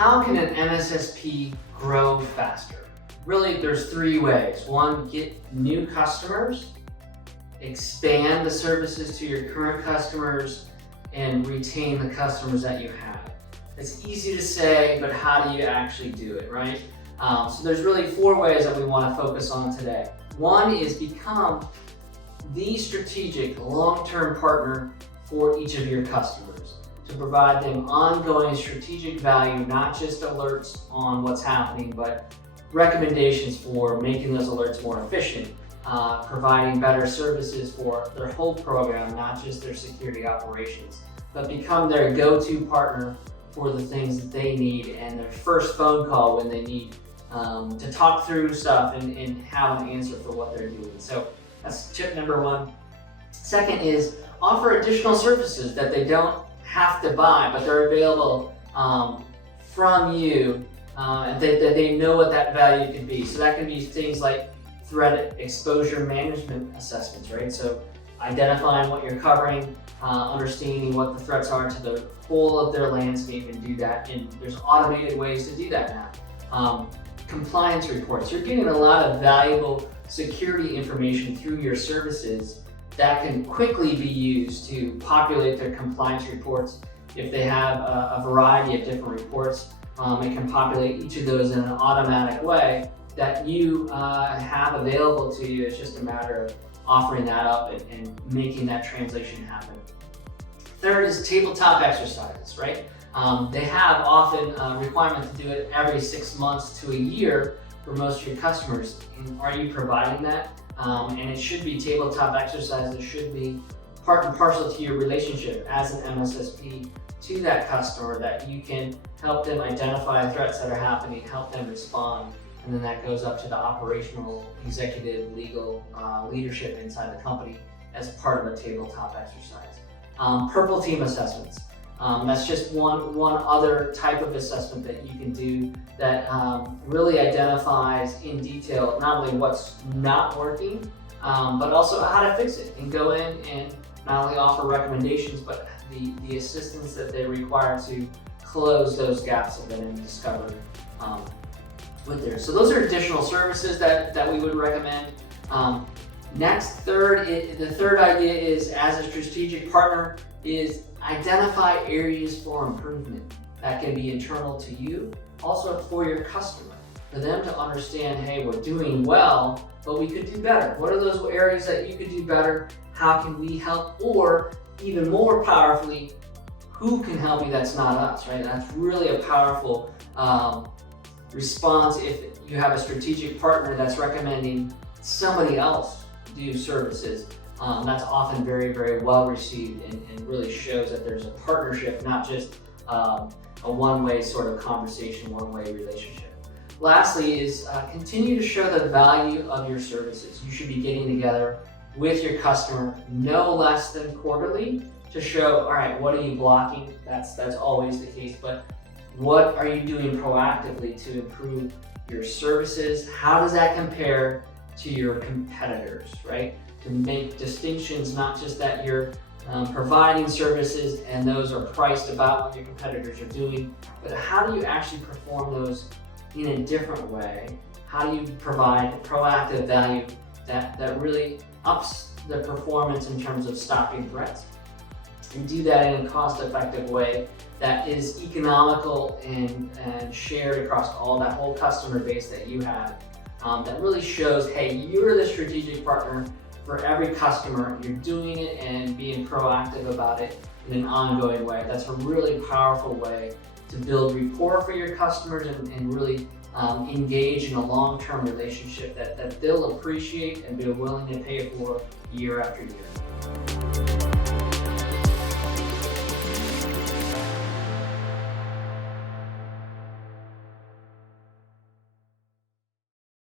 How can an MSSP grow faster? Really, there's three ways. One, get new customers, expand the services to your current customers, and retain the customers that you have. It's easy to say, but how do you actually do it, right? So there's really four ways that we want to focus on today. One is become the strategic long-term partner for each of your customers to provide them ongoing strategic value, not just alerts on what's happening, but recommendations for making those alerts more efficient, providing better services for their whole program, not just their security operations, but become their go-to partner for the things that they need and their first phone call when they need to talk through stuff and have an answer for what they're doing. So that's tip number one. Second is offer additional services that they don't have to buy, but they're available from you, and that they know what that value could be. So that can be things like threat exposure management assessments, right? So identifying what you're covering, understanding what the threats are to the whole of their landscape, and do that. And there's automated ways to do that now. Compliance reports. You're getting a lot of valuable security information through your services that can quickly be used to populate their compliance reports. If they have a variety of different reports, it can populate each of those in an automatic way that you have available to you. It's just a matter of offering that up and making that translation happen. Third is tabletop exercises, right? They have often a requirement to do it every 6 months to a year for most of your customers. And are you providing that? And it should be tabletop exercises. It should be part and parcel to your relationship as an MSSP to that customer, that you can help them identify threats that are happening, help them respond, and then that goes up to the operational, executive, legal leadership inside the company as part of a tabletop exercise. Purple team assessments. That's just one other type of assessment that you can do that really identifies in detail not only what's not working, but also how to fix it, and go in and not only offer recommendations, but the assistance that they require to close those gaps that have been discovered with there. So those are additional services that we would recommend. Next, the third idea is, as a strategic partner, is identify areas for improvement that can be internal to you, also for your customer, for them to understand, hey, we're doing well, but we could do better. What are those areas that you could do better? How can we help? Or even more powerfully, who can help you that's not us, right? That's really a powerful response if you have a strategic partner that's recommending somebody else do services. That's often very, very well received, and really shows that there's a partnership, not just a one-way sort of conversation, one-way relationship. Lastly is continue to show the value of your services. You should be getting together with your customer no less than quarterly to show, all right, what are you blocking? That's always the case, but what are you doing proactively to improve your services? How does that compare to your competitors, right? To make distinctions, not just that you're providing services and those are priced about what your competitors are doing, but how do you actually perform those in a different way? How do you provide proactive value that really ups the performance in terms of stopping threats? And do that in a cost-effective way that is economical and shared across that whole customer base that you have. That really shows, hey, you're the strategic partner for every customer. You're doing it and being proactive about it in an ongoing way. That's a really powerful way to build rapport for your customers and really engage in a long-term relationship that they'll appreciate and be willing to pay for year after year.